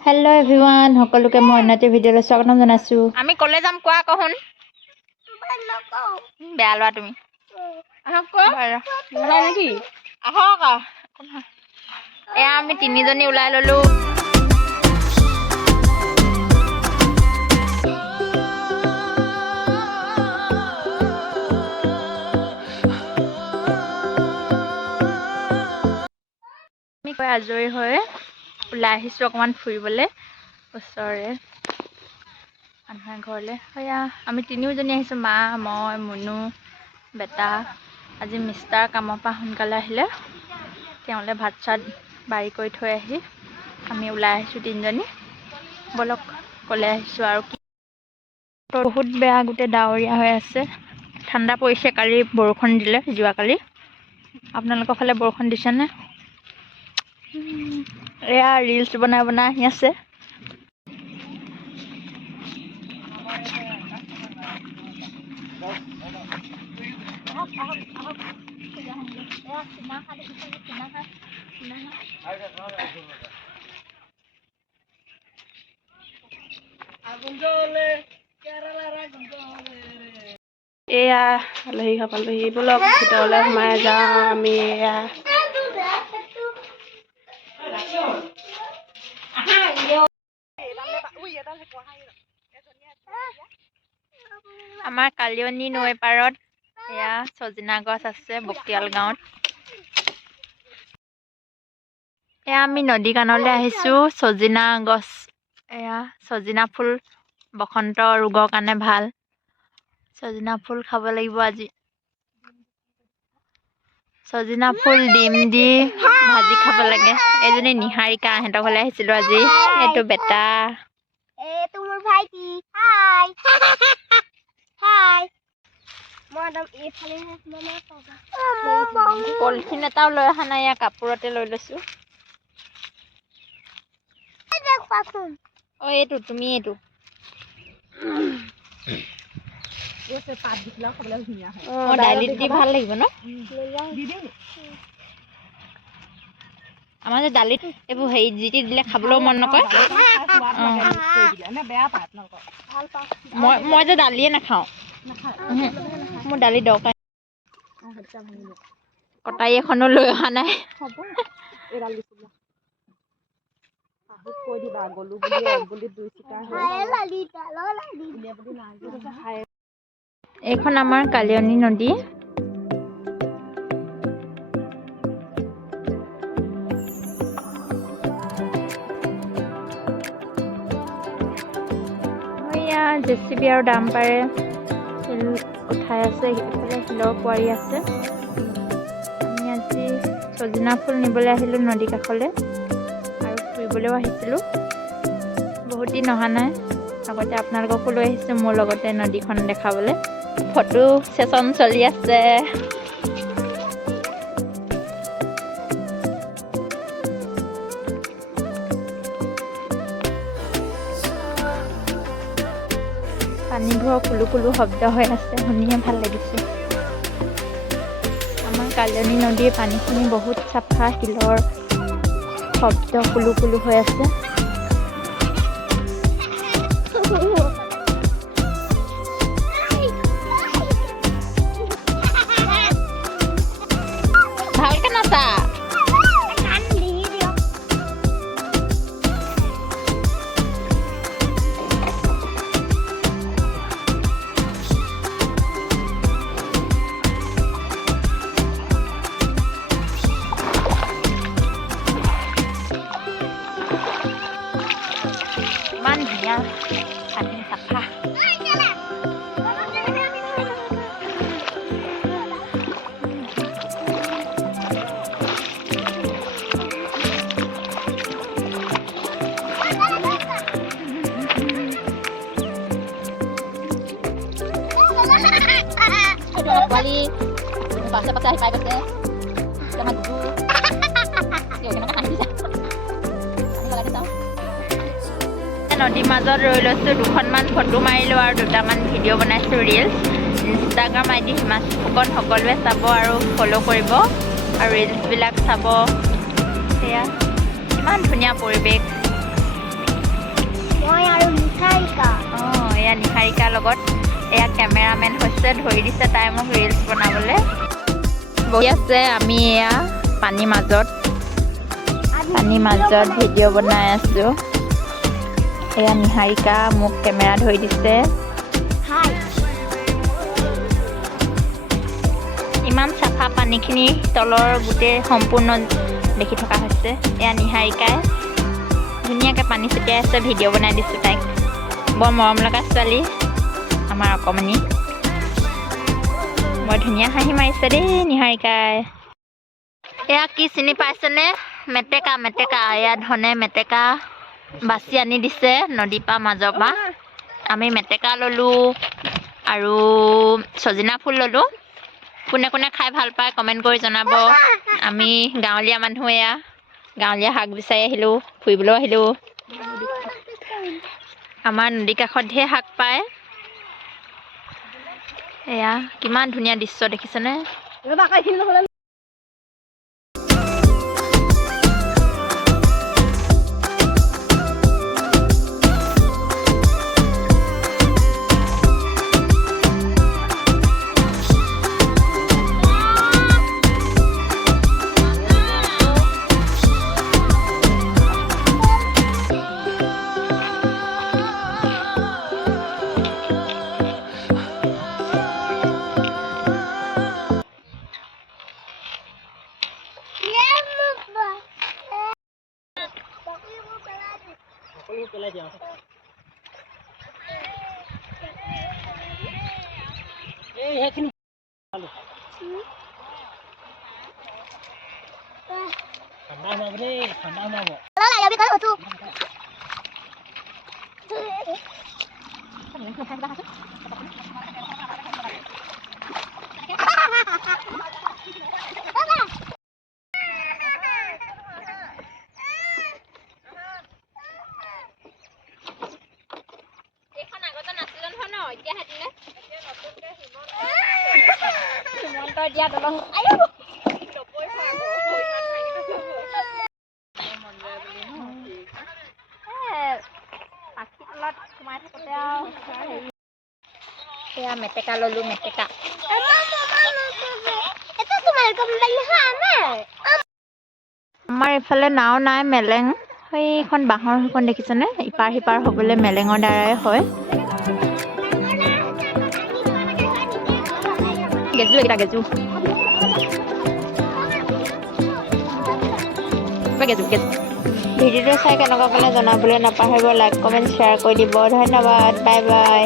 Hello everyone সকলোকে মই অন্যতে ভিডিঅ'লৈ স্বাগতম জনাইছো। আমি কলে যাম কোৱা কহুন বেয়া লোৱা তুমি আহক কোৱা নেকি আহক এয়া আমি তিনিজনী ওলাই ললো আমি কৈ আজৰি হৈ ওলাই আহিছো অকমান ফুৰিবলে ওচৰে আন্ধাৰ ঘৰলে হয়া আমি তিনিওজনী আহিছো মা মই মুনু বেটা আজি মিষ্টাৰ কামৰ পৰা সোনকালে আহিলে তেওঁলে ভাত চাত বাৰি কৰি থৈ আহি আমি ওলাই আহিছো তিনিজনী বলক কলে আহিছো আৰু বহুত বেয়া গোটে ডাৱৰীয়া হৈ আছে ঠাণ্ডা পৰিছে কালি বৰষুণ দিলে যোৱাকালি আপোনালোকৰ ফালে বৰষুণ দিছে নে এয়া ৰিলছ বনাই বনাই আহি আছে এয়া আলহী পালহী বলক ভিতৰলৈ সোমাই যাওঁ আমি এয়া আমাৰ কালিয়নী নৈ পাৰত এয়া সজিনা গছ আছে বকিয়াল গাঁৱত এয়া আমি নদী কাণলৈ আহিছো সজিনা গছ এয়া সজিনা ফুল বসন্ত ৰোগৰ কাৰণে ভাল সজিনা ফুল খাব লাগিব আজি সজিনা ফুল ডিম দি ভাজি খাব লাগে এজনী নিহাৰিকা হেঁতৰ ঘৰলৈ আহিছিলো আজি এইটো বেটা এইটো মোৰ ভাইটি হাই হাই মই একদম এইফালে পলিথিন এটাও লৈ অহা নাই ইয়াৰ কাপোৰতে লৈ লৈছো অ এইটো তুমি এইটো দাইলিত দি ভাল লাগিব ন আমাৰ যে দালিত এইবোৰ হেৰি জিটি দিলে খাবলৈও মন নকৰে মই যে দালিয়ে নাখাওঁ মোৰ দালি দৰকাৰ কটাৰী এখনো লৈ অহা নাই এইখন আমাৰ কালিয়নী নদী জেচিবি আৰু ডাম্পাৰে শিল উঠাই আছে এইফালে শিলৰ কুঁৱাৰী আছে আমি আজি সজিনা ফুল নিবলৈ আহিলোঁ নদী কাষলৈ আৰু ফুৰিবলৈও আহিছিলোঁ বহুত দিন অহা নাই আগতে আপোনালোককো লৈ আহিছোঁ মোৰ লগতে নদীখন দেখাবলৈ ফটো ছেশ্যন চলি আছে পানীবোৰৰ কুলু কুলু শব্দ হৈ আছে শুনিয়ে ভাল লাগিছে আমাৰ কালিয়নী নদীৰ পানীখিনি বহুত চাফা শিলৰ শব্দ কুলু কুলু হৈ আছে ভালকে নাচা ইমান ধুনীয়া পানী চাফা পোৱালি পাছে পাছে আহি পাই গৈছে আমাৰ দুবু কেনেকৈ কান্দি নদীৰ মাজত ৰৈ লৈছোঁ দুখনমান ফটো মাৰিলোঁ আৰু দুটামান ভিডিঅ' বনাইছোঁ reels Instagram ID Himashree Phukan সকলোৱে চাব আৰু ফ'ল' কৰিব আৰু ৰিলছবিলাক চাব সেয়া ইমান ধুনীয়া পৰিৱেশ নিহাৰিকাৰ লগত। এয়া কেমেৰামেন হৈছে, ধৰি দিছে তাই মোক ৰিলছ বনাবলৈ। বহি আছে, আমি এয়া পানীৰ মাজত ভিডিঅ' বনাই আছোঁ। এয়া নিহাৰিকা মোক কেমেৰা ধৰি দিছে। ইমান চাফা পানীখিনি তলৰ গোটেই সম্পূৰ্ণ দেখি থকা হৈছে। এয়া নিহাৰিকাই ধুনীয়াকৈ পানী ছটিয়াই আছে, ভিডিঅ' বনাই দিছোঁ তাইক। বৰ মৰম লগা ছোৱালী আমাৰ অকণমানি। বৰ ধুনীয়া হাঁহি মাৰিছে দেই নিহাৰিকাই। এয়া কি চিনি পাইছেনে? মেটেকা মেটেকা। এয়া ধনে মেটেকা বাচি আনি দিছে নদীৰ পৰা, মাজৰ পৰা। আমি মেটেকা ল'লোঁ আৰু ছজিনা ফুল ল'লোঁ। কোনে কোনে খাই ভাল পায় কমেণ্ট কৰি জনাব। আমি গাঁৱলীয়া মানুহ, এয়া গাঁৱলীয়া শাক বিচাৰি আহিলোঁ, ফুৰিবলৈও আহিলোঁ। আমাৰ নদী কাষত ঢেৰ শাক পায়। এয়া কিমান ধুনীয়া দৃশ্য দেখিছেনে? এয়া মেটেকা ল'লোঁ, মেটেকা। আমাৰ এইফালে নাও নাই, মেলেং। সেইখন বাঁহৰ সেইখন দেখিছেনে? ইপাৰ সিপাৰ হ'বলৈ মেলেঙৰ দ্বাৰাই হয়। গেজু এইকেইটা গেজু ভিডিঅ'টো চাই কেনেকুৱা পালে জনাবলৈ নাপাহৰিব। লাইক কমেণ্ট শ্বেয়াৰ কৰি দিব। ধন্যবাদ, বাই বাই।